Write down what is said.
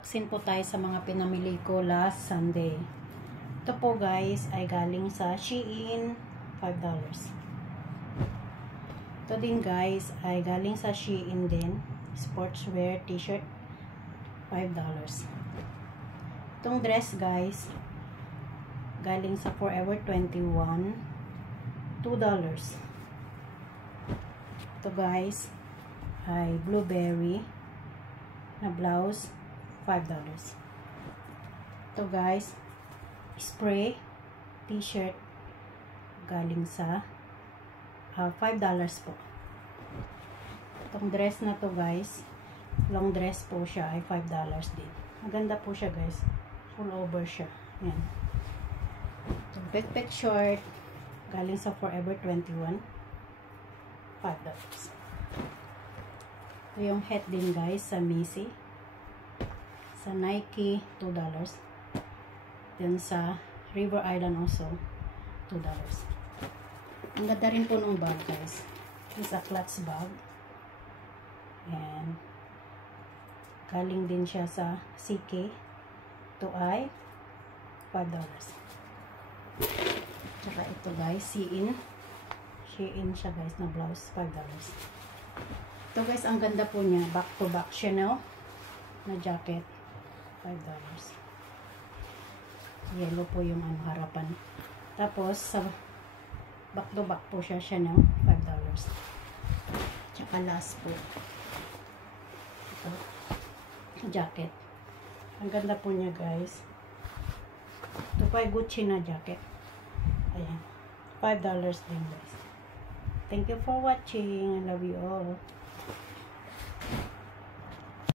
Sin po tayo sa mga pinamili ko last Sunday. Ito po guys ay galing sa Shein, $5. Ito din guys ay galing sa Shein din, sportswear t-shirt, $5. Itong dress guys galing sa Forever 21, $2. Ito guys ay blueberry na blouse, $5. Ito guys, spray t-shirt galing sa $5 po. Itong dress na to guys, long dress po siya, ay $5 din. Maganda po siya guys, full over siya. Yan. Itong backpack short galing sa Forever 21, $5. Ito yung hat din guys sa Macy, sa Nike, $2. Then sa River Island also, $2. Ang ganda rin po ng bag guys. It's a clutch bag. And galing din siya sa CK. Ito ay $5. Tsaka ito guys, Shein. Shein siya guys na blouse, $5. Ito guys, ang ganda po niya. Back to back Chanel na jacket, $5. Yellow po yung harapan. Tapos sa back to back po siya, Chanel, $5. Tsaka last po ito, jacket. Ang ganda po niya guys. Ito pa ay Gucci na jacket. Ayan, $5 din guys. Thank you for watching. I love you all.